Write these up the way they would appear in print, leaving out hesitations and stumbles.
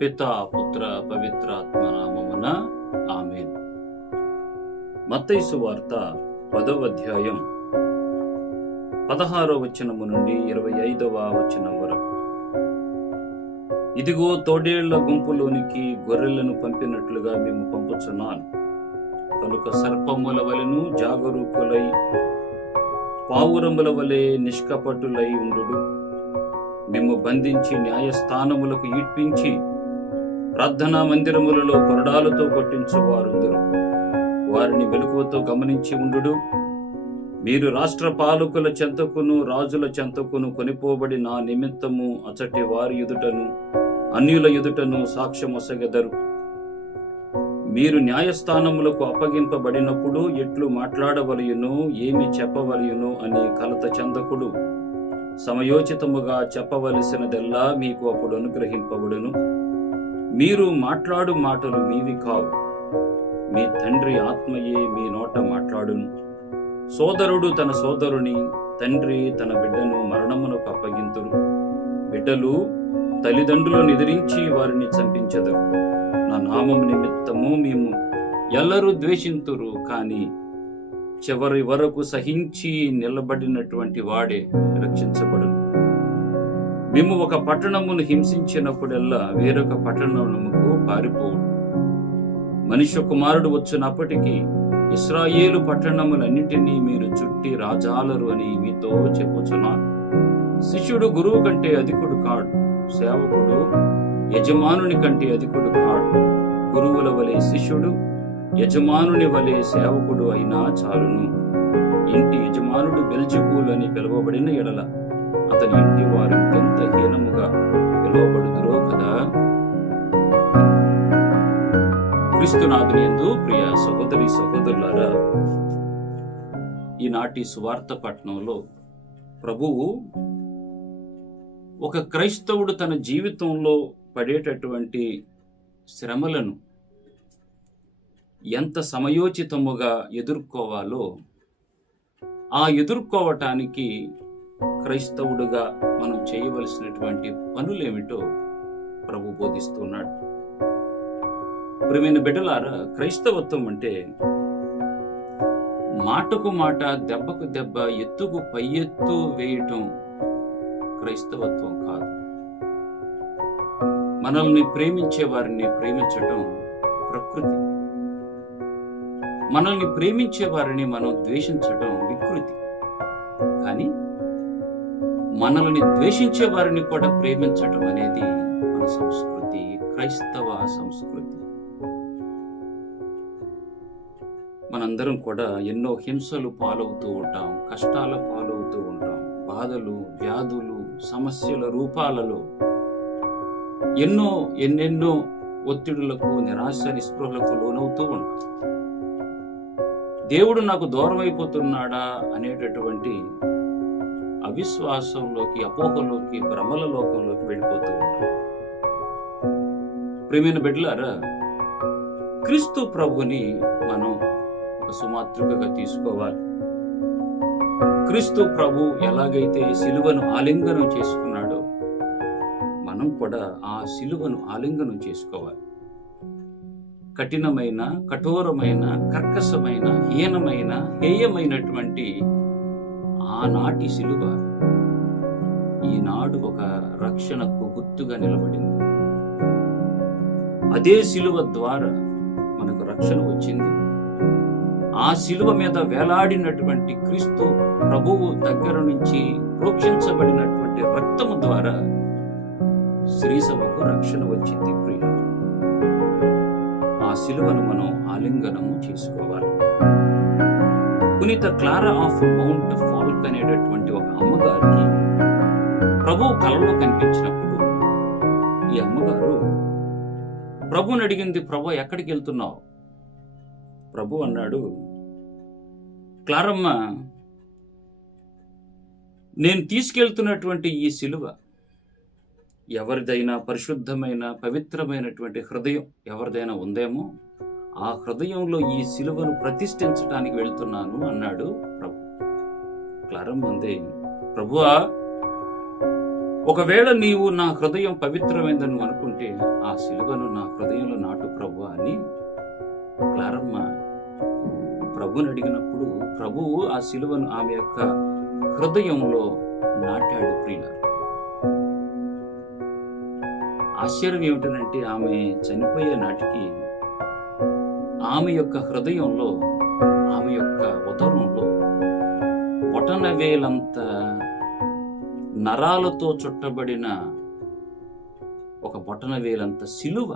పితా పుత్ర పవిత్రాత్మ నామమున ఆమేన్. మత్తయి సువార్త 10వ అధ్యాయం 16వ వచనము నుండి 25వ వచనం వరకు. ఇదిగో తోడేళ్ల గుంపులోనికి గొర్రెలను పంపినట్లుగా మేము పంపుచున్నాను. కనుక సర్పముల వలెను జాగరూకులై పావురముల వలె నిష్కపటులై ఉండుడు. మేము బంధించి న్యాయస్థానములకు ఈడ్పించి ప్రార్థనా మందిరములలో కొరడాలతో కొట్టించువారుందరు. వారిని మెలకువతో గమనించి ఉండుడు. మీరు రాష్ట్ర పాలకుల చెంతకును రాజుల చెంతకును కొనిపోబడి నా నిమిత్తము అచటి వారి ఎదుటను అన్యుల ఎదుటను సాక్ష్యమొసగెదరు. మీరు న్యాయస్థానములకు అప్పగింపబడినప్పుడు ఎట్లు మాట్లాడవలయునో ఏమి చెప్పవలయునో అని కలత చెందకుడు. సమయోచితముగా చెప్పవలసినదెల్లా మీకు అప్పుడు అనుగ్రహింపబడును. మీరు మాట్లాడు మాటలు మీవి కావు, మీ తండ్రి ఆత్మయే మీ నోట మాట్లాడును. సోదరుడు తన సోదరుని, తండ్రి తన బిడ్డను మరణమునకు అప్పగింతురు. బిడ్డలు తల్లిదండ్రులను ఎదిరించి వారిని చంపించెదరు. నా నామము నిమిత్తము మేము ఎల్లరూ ద్వేషింతురు, కానీ చివరి వరకు సహించి నిలబడినటువంటి వాడే రక్షించబడును. మేము ఒక పట్టణమును హింసించినప్పుడల్లా వేరొక పట్టణముకు పారిపోవుడు. మనుష్య కుమారుడు వచ్చినప్పటికీ ఇశ్రాయేలు పట్టణములన్నిటినీ మీరు చుట్టి రాజాలరు అని మీతో చెప్పుచున్నాను. శిష్యుడు గురువు కంటే అధికుడు కాడు, సేవకుడు యజమానుని కంటే అధికుడు కాడు. గురువుల వలె శిష్యుడు, యజమానుని వలె సేవకుడు అయినా చాలును. ఇంటి యజమానుడు బెల్జెబూల్ అని పిలువబడిన ఎడల అతని ఇంటి వారు ఎంత హీనముగా పిలువబడుదురో కదా. క్రీస్తునాథుని యందు ప్రియ సహోదరి సహోదరులారా, ఈనాటి సువార్త పట్టణంలో ప్రభువు ఒక క్రైస్తవుడు తన జీవితంలో పడేటటువంటి శ్రమలను ఎంత సమయోచితముగా ఎదుర్కోవాలో, ఆ ఎదుర్కోవటానికి క్రైస్తవుడుగా మనం చేయవలసినటువంటి పనులేమిటో ప్రభు బోధిస్తున్నాడు. ప్రియమైన బిడ్డలారా, క్రైస్తవత్వం అంటే మాటకు మాట, దెబ్బకు దెబ్బ, ఎత్తుకు పై ఎత్తు వేయటం క్రైస్తవత్వం కాదు. మనల్ని ప్రేమించే వారిని ప్రేమించటం ప్రకృతి. మనల్ని ప్రేమించే వారిని మనం ద్వేషించటం వికృతి. కానీ మనల్ని ద్వేషించే వారిని కూడా ప్రేమించటం అనేది మన సంస్కృతి, క్రైస్తవ సంస్కృతి. మనందరం కూడా ఎన్నో హింసలు పాలవుతూ ఉంటాం, కష్టాల పాలవుతూ ఉంటాం. బాధలు, వ్యాధులు, సమస్యల రూపాలలో ఎన్నెన్నో ఒత్తిడులకు, నిరాశ నిస్పృహలకు లోనవుతూ ఉంటాం. దేవుడు నాకు దూరం అయిపోతున్నాడా అనేటటువంటి అవిశ్వాసంలోకి, అపోహలోకి, భ్రమల లోకంలోకి వెళ్ళిపోతూ ఉంటాం. ప్రియమైన బిడ్డలారా, క్రీస్తు ప్రభుని మనం ఒక సుమాతృకగా తీసుకోవాలి. క్రీస్తు ప్రభు ఎలాగైతే సిలువను ఆలింగనం చేసుకున్నాడో మనం కూడా ఆ సిలువను ఆలింగనం చేసుకోవాలి. కఠినమైన, కఠోరమైన, కర్కశమైన, హీనమైన, హేయమైనటువంటి ఆనాటి సిలువ ఈనాడు ఒక రక్షణకు గుర్తుగా నిలబడింది. అదే సిలువ ద్వారా మనకు రక్షణ వచ్చింది. ఆ సిలువ మీద వేలాడినటువంటి క్రీస్తు ప్రభువు దగ్గర నుంచి ప్రోక్షించబడినటువంటి రక్తము ద్వారా శ్రీసభకు రక్షణ వచ్చింది. ప్రియులు, ఆ సిలువను మనం ఆలింగనము చేసుకోవాలి. పునీత క్లారా ఆఫ్ మౌంట్ ఫాల్క్ అనేటటువంటి ఒక అమ్మగారికి ప్రభు కలలో కనిపించినప్పుడు ఈ అమ్మగారు ప్రభుని అడిగింది, ప్రభు ఎక్కడికి వెళ్తున్నావు? ప్రభు అన్నాడు, క్లారమ్మ, నేను తీసుకెళ్తున్నటువంటి ఈ సిలువ ఎవరిదైనా పరిశుద్ధమైన, పవిత్రమైనటువంటి హృదయం ఎవరిదైనా ఉందేమో ఆ హృదయంలో ఈ సిలువను ప్రతిష్ఠించడానికి వెళ్తున్నాను అన్నాడు ప్రభు. క్లారమ్మ అందే, ప్రభువా ఒకవేళ నీవు నా హృదయం పవిత్రమైందని నువ్వు అనుకుంటే ఆ సిలువను నా హృదయంలో నాటు ప్రభువా అని క్లారమ్మ ప్రభుని అడిగినప్పుడు ప్రభువు ఆ సిలువను ఆమె యొక్క హృదయంలో నాటాడు. ప్రియులారా, ఆశ్చర్యం ఏమిటనంటే ఆమె చనిపోయే నాటికి ఆమె యొక్క హృదయంలో, ఆమె యొక్క ఉదరంలో బొటనవేలంత నరాలతో చుట్టబడిన ఒక బొటనవేలంత సిలువ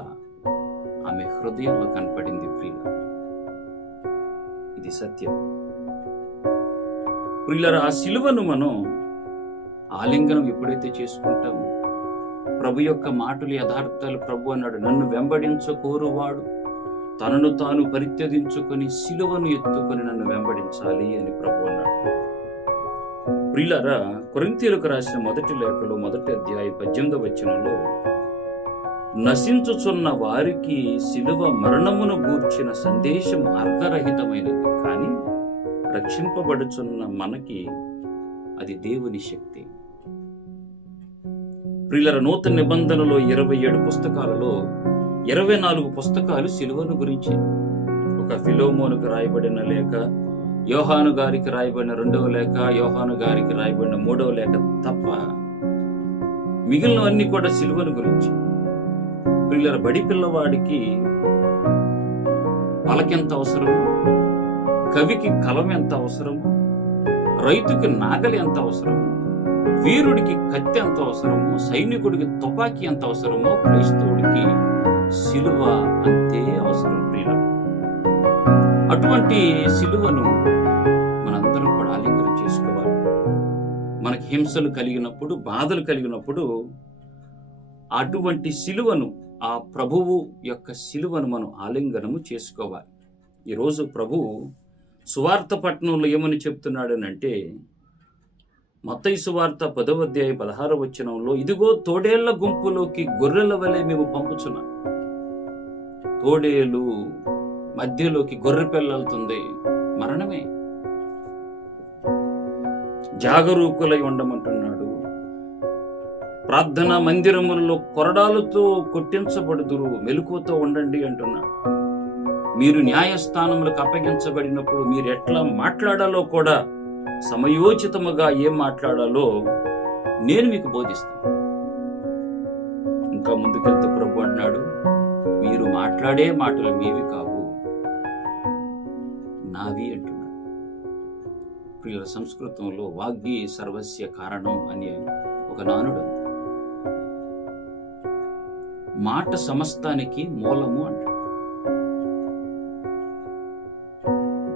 ఆమె హృదయంలో కనపడింది. ప్రియులారా, ఇది సత్యం. ప్రియులారా, ఆ సిలువను మనం ఆలింగనం ఎప్పుడైతే చేసుకుంటామో, ప్రభు యొక్క మాటలు యథార్థాలు ప్రభు అన్నాడు, నన్ను వెంబడించకోరువాడు తనను తాను పరిత్యజించుకొని సిలువను ఎత్తుకొని నన్ను వెంబడించాలి అని ప్రభు అన్నాడు. ప్రియులారా, కొరింథీయులకు రాసిన మొదటి లేఖలో 1వ అధ్యాయం 18వ వచనంలో, నశించుచున్న వారికి సిలువ మరణమును గూర్చిన సందేశం అర్థరహితమైనది, కానీ రక్షింపబడుచున్న మనకి అది దేవుని శక్తి. ప్రియులారా, నూతన నిబంధనలో 27 పుస్తకాలలో 24 పుస్తకాలు సిలువను గురించి. ఒక ఫిలోమోనుకు రాయబడిన లేఖ, యోహాను గారికి రాయబడిన 2వ లేఖ, యోహాను గారికి రాయబడిన 3వ లేఖ తప్ప మిగిలినవన్నీ కూడా సిలువను గురించి. ప్రియులారా, బడి పిల్లవాడికి పలకెంత అవసరము, కవికి కలం ఎంత అవసరము, రైతుకి నాగలి ఎంత అవసరము, వీరుడికి కత్తి ఎంత అవసరమో, సైనికుడికి తుపాకీ ఎంత అవసరమో, క్రైస్తవుడికి సిలువ అంతే అవసరం. ప్రియులారా, అటువంటి సిలువను మనందరం కూడా ఆలింగనం చేసుకోవాలి. మనకి హింసలు కలిగినప్పుడు, బాధలు కలిగినప్పుడు అటువంటి సిలువను, ఆ ప్రభువు యొక్క సిలువను మనం ఆలింగనము చేసుకోవాలి. ఈరోజు ప్రభువు సువార్త పట్టణంలో ఏమని చెప్తున్నాడనంటే, మత్తయి సువార్త 10వ అధ్యాయం 16వ వచనంలో, ఇదిగో తోడేళ్ల గుంపులోకి గొర్రెల వలె మేము పంపుచున్నాం. తోడేలు మధ్యలోకి గొర్రె పిల్లలుతుంది, మరణమే. జాగరూకులై ఉండమంటున్నాడు. ప్రార్థనా మందిరములలో కొరడాలతో కొట్టించబడుదురు, మెలకువతో ఉండండి అంటున్నాడు. మీరు న్యాయస్థానములకు అప్పగించబడినప్పుడు మీరు ఎట్లా మాట్లాడాలో కూడా, సమయోచితముగా ఏం మాట్లాడాలో నేను మీకు బోధిస్తాను. ఇంకా ముందుకెళ్తూ ప్రభు అన్నాడు, మీరు మాట్లాడే మాటలు మీవి కావు, నావి అంటున్నాడు. ప్రియుల, సంస్కృతంలో వాగ్గి సర్వస్య కారణం అనే ఒక నానుడు. మాట సమస్తానికి మూలము అంటాడు.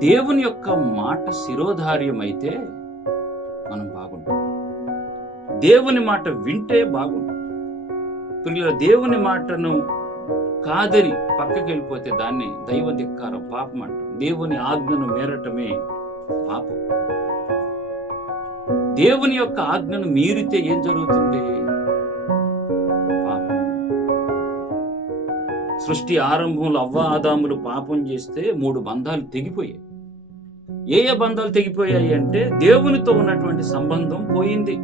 దేవుని యొక్క మాట శిరోధార్యమైతే మనం బాగుంటాం. దేవుని మాట వింటే బాగుంటాం. ప్రియుల, దేవుని మాటను కాదని పక్కకి వెళ్ళిపోతే దాన్ని దైవ ధిక్కారం, పాపం అంటాం. దేవుని ఆజ్ఞను మేరటమే పాపం. దేవుని యొక్క ఆజ్ఞను మీరితే ఏం జరుగుతుంది? పాపం. సృష్టి ఆరంభంలో అవ్వ ఆదాములు పాపం చేస్తే 3 బంధాలు తెగిపోయాయి. ఏ బంధాలు తెగిపోయాయి అంటే, దేవునితో ఉన్నటువంటి సంబంధం పోయింది.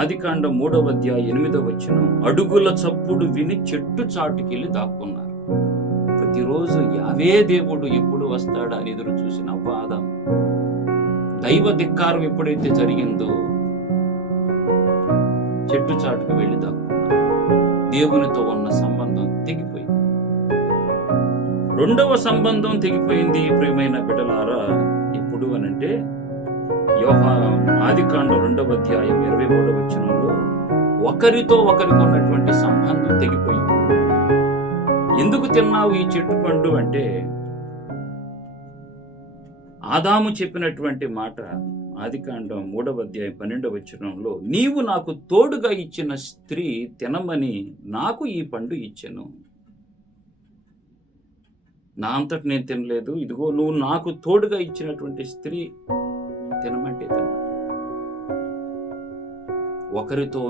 ఆదికాండం 3వ అధ్యాయం 8వ వచనం, అడుగుల చప్పుడు విని చెట్టు చాటుకెళ్ళి దాక్కున్నారు. ప్రతిరోజు యావే దేవుడు ఎప్పుడు వస్తాడా అని ఎదురు చూసిన అవ్వ ఆదాము దైవ ధిక్కారం ఎప్పుడైతే జరిగిందో చెట్టు చాటుకు వెళ్ళి దాక్కున్నారు. దేవునితో ఉన్న సంబంధం తెగిపోయింది. రెండవ సంబంధం తెగిపోయింది. ప్రియమైన బిడ్డలారా, ఇప్పుడు అనంటే ఆదికాండం 2వ అధ్యాయం 23వ వచనంలో ఒకరితో ఒకరికి ఉన్నటువంటి సంబంధం తెగిపోయింది. ఎందుకు తిన్నావు ఈ చెట్టు పండు అంటే, ఆదాము చెప్పినటువంటి మాట ఆదికాండం 3వ అధ్యాయం 12వ వచనంలో, నీవు నాకు తోడుగా ఇచ్చిన స్త్రీ తినమని నాకు ఈ పండు ఇచ్చెను. నా అంతటి నేను తినలేదు, ఇదిగో నువ్వు నాకు తోడుగా ఇచ్చినటువంటి స్త్రీ తినమంటే తిన. ఒకరితో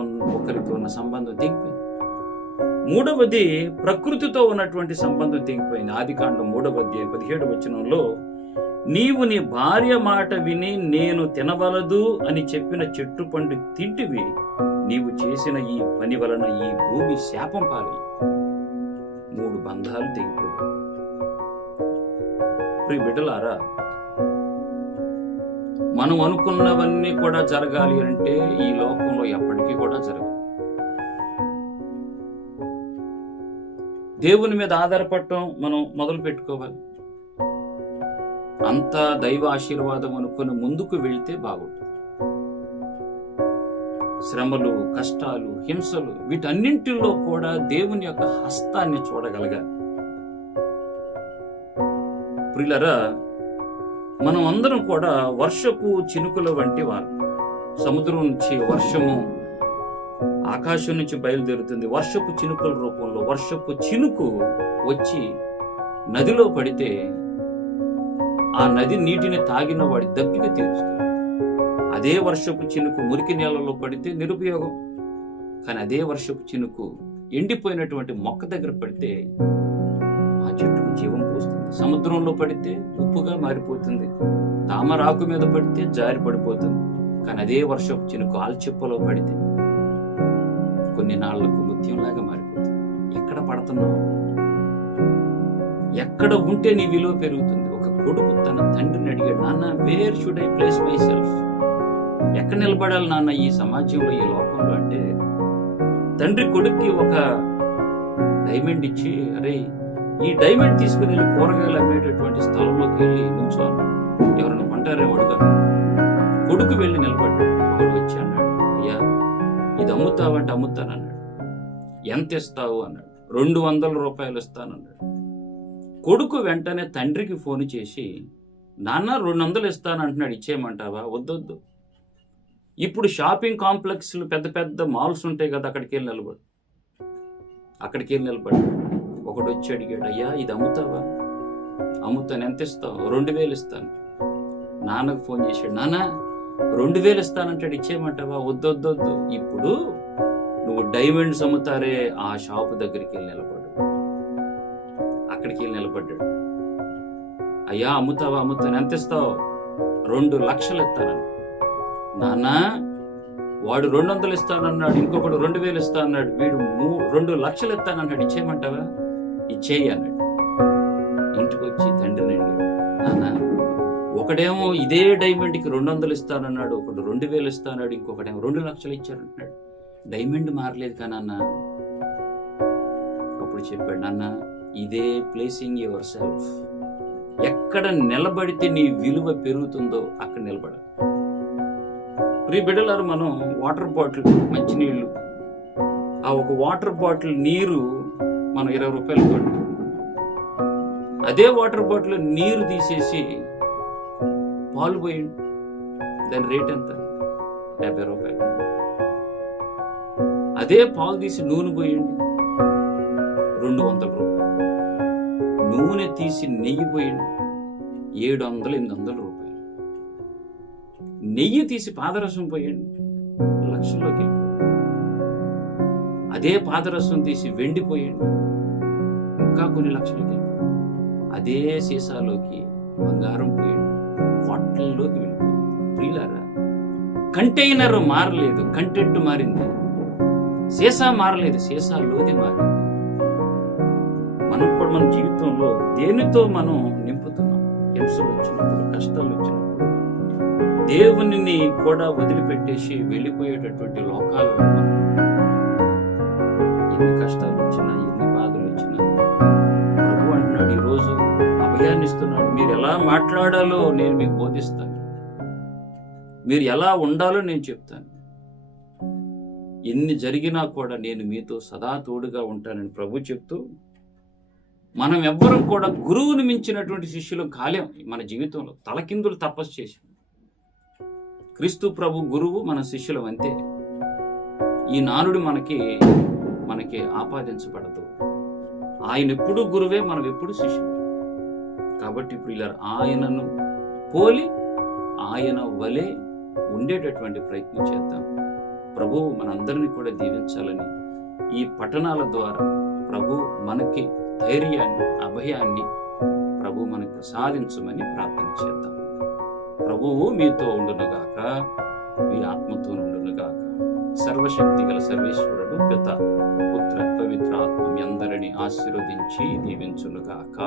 ఉన్న సంబంధం తెగిపోయింది. మూడవది ప్రకృతితో ఉన్నటువంటి సంబంధం తెగిపోయింది. ఆదికాండం 3వ అధ్యాయం 17వ వచనంలో, నీవు నీ భార్య మాట విని నేను తినవలదు అని చెప్పిన చెట్టు పండు తింటివి, నీవు చేసిన ఈ పని వలన ఈ భూమి శాపం పాలై 3 బంధాలు తెగిపోయాయి. ప్రియ బిడ్డలారా, మనం అనుకున్నవన్నీ కూడా జరగాలి అంటే ఈ లోకంలో ఎప్పటికీ కూడా జరగదు. దేవుని మీద ఆధారపడటం మనం మొదలు పెట్టుకోవాలి. అంతా దైవ ఆశీర్వాదం అనుకుని ముందుకు వెళ్తే బాగుంటుంది. శ్రమలు, కష్టాలు, హింసలు వీటన్నింటిలో కూడా దేవుని యొక్క హస్తాన్ని చూడగలగాలి. ప్రియులారా, మనం అందరం కూడా వర్షపు చినుకుల వంటి వారు. సముద్రం నుంచి వర్షము ఆకాశం నుంచి బయలుదేరుతుంది. వర్షపు చినుకుల రూపంలో వర్షపు చినుకు వచ్చి నదిలో పడితే ఆ నది నీటిని తాగిన వాడి దప్పిక తీరుస్తుంది. అదే వర్షపు చినుకు మురికి నేలలో పడితే నిరుపయోగం. కానీ అదే వర్షపు చినుకు ఎండిపోయినటువంటి మొక్క దగ్గర పడితే ఆ చెట్టుకు జీవం పోస్తుంది. సముద్రంలో పడితే ఉప్పుగా మారిపోతుంది. తామరాకు మీద పడితే జారి పడిపోతుంది. కానీ అదే వర్షపు చినుకు ఆల్చిప్పలో పడితే కొన్ని నాళ్లకు ముత్యంలాగా మారిపోతుంది. ఎక్కడ పడుతున్నావు? ఎక్కడ ఉంటే నీ విలువ పెరుగుతుంది. ఒక కొడుకు తన తండ్రిని అడిగాడు, నాన్న, wear should I place my self? ఎక్కడ నిలబడాలి నాన్న ఈ సమాజంలో, ఈ లోకంలో అంటే తండ్రి కొడుక్కి ఒక డైమండ్ ఇచ్చి, అరే ఈ డైమండ్ తీసుకుని వెళ్ళి కూరగాయలు అమ్మేటటువంటి స్థలంలోకి వెళ్ళి నుంచోను, ఎవరైనా కొంటారేమో అడుగా. కొడుకు వెళ్ళి నిలబడ్డాడు. ఒకడు వచ్చి అన్నాడు, అయ్యా ఇది అమ్ముతావంటే అమ్ముతానన్నాడు. ఎంత ఇస్తావు అన్నాడు. 200 రూపాయలు ఇస్తానన్నాడు. కొడుకు వెంటనే తండ్రికి ఫోన్ చేసి, నాన్న 200 ఇస్తానంటున్నాడు, ఇచ్చేయమంటావా? వద్దొద్దు. ఇప్పుడు షాపింగ్ కాంప్లెక్స్లు, పెద్ద పెద్ద మాల్స్ ఉంటాయి కదా, అక్కడికి వెళ్ళి నిలబడు. ఒకడు వచ్చి అడిగాడు, అయ్యా ఇది అమ్ముతావా? అమ్ముతాను. ఎంత ఇస్తావు? 2000 ఇస్తాను. నాన్నకు ఫోన్ చేశాడు, నాన్న 2000 ఇస్తానంటాడు, ఇచ్చేయమంటావా? వద్దొద్దొద్దు. ఇప్పుడు నువ్వు డైమండ్స్ అమ్ముతారే ఆ షాపు దగ్గరికి వెళ్ళి నిలబడు. అక్కడికి వెళ్ళి నిలబడ్డాడు. అయ్యా అమ్ముతావా? అమ్ముతాను. ఎంత ఇస్తావు? 2 లక్షలు ఇస్తానని. నాన్న వాడు 200 ఇస్తానన్నాడు, ఇంకొకడు 2000 ఇస్తానన్నాడు, వీడు 2 లక్షలు ఇస్తానన్నాడు, ఇచ్చేయమంటావా? ఇచ్చేయి అన్నాడు. ఇంటికి వచ్చి తండ్రిని అడిగాడు, నాన్న ఒకడేమో ఇదే డైమండ్కి 200 ఇస్తానన్నాడు, ఒకడు 2000 ఇస్తానాడు, ఇంకొకడేమో 2 లక్షలు ఇచ్చారంటున్నాడు. డైమండ్ మారలేదు కదా నాన్న. అప్పుడు చెప్పాడు, నాన్న ఇదే ప్లేసింగ్ యువర్ సెల్ఫ్. ఎక్కడ నిలబడితే నీ విలువ పెరుగుతుందో అక్కడ నిలబడాలి. ప్రియ బిడ్డలారు, మనం వాటర్ బాటిల్, మంచినీళ్ళు, ఆ ఒక వాటర్ బాటిల్ నీరు మనం 20 రూపాయలు కొట్టు. అదే వాటర్ బాటిల్ నీరు తీసేసి పాలు పోయండి, దాని రేట్ ఎంత? 50 రూపాయలు. అదే పాలు తీసి నూనె పోయండి, 200 రూపాయలు. నూనె తీసి నెయ్యి పోయండి, 700-800 రూపాయలు. నెయ్యి తీసి పాదరసం పోయండి, లక్షల్లోకి. అదే పాదరసం తీసి వెండి పోయండి, ఇంకా కొన్ని లక్షలకి. అదే సీసాలోకి బంగారం పోయండి, కోట్లలోకి వెళ్ళిపోయింది. ప్రియులారా, కంటైనర్ మారలేదు, కంటెంట్ మారింది. సీసా మారలేదు, సీసాలోది మారింది. మనం కూడా మన జీవితంలో దేనితో మనం నింపుతున్నాం? హింసలు వచ్చినప్పుడు, కష్టాలు వచ్చినప్పుడు దేవునిని కూడా వదిలిపెట్టేసి వెళ్ళిపోయేటటువంటి లోకాల్లో ఎన్ని కష్టాలు వచ్చినా, ఎన్ని బాధలు వచ్చినా ప్రభు అంటున్నాడు, ఈరోజు అభయాన్ని ఇస్తున్నాడు. మీరు ఎలా మాట్లాడాలో నేను మీకు బోధిస్తాను, మీరు ఎలా ఉండాలో నేను చెప్తాను. ఎన్ని జరిగినా కూడా నేను మీతో సదా తోడుగా ఉంటానని ప్రభు చెప్తూ, మనం ఎవ్వరం కూడా గురువుని మించినటువంటి శిష్యులు కాలేం. మన జీవితంలో తలకిందులు తపస్సు చేసి, క్రీస్తు ప్రభు గురువు, మన శిష్యులం అంతే. ఈ నానుడి మనకి ఆపాదించబడదు. ఆయన ఎప్పుడు గురువే, మనం ఎప్పుడు శిష్యులు. కాబట్టి ఇప్పుడు ఇలా ఆయనను పోలి ఆయన వలె ఉండేటటువంటి ప్రయత్నం చేద్దాం. ప్రభువు మనందరినీ కూడా దీవించాలని ఈ పఠనాల ద్వారా ప్రభు మనకి ధైర్యాన్ని, అభయాన్ని ప్రభు మనకు ప్రసాదించమని ప్రార్థన చేద్దాం. ప్రభువు మీతో ఉండునుగాక, మీ ఆత్మతో ఉండునుగాక. సర్వశక్తి గల సర్వేశ్వరుడు పిత పుత్ర పవిత్ర ఆత్మ మీ అందరిని ఆశీర్వదించి దీవించునుగాక.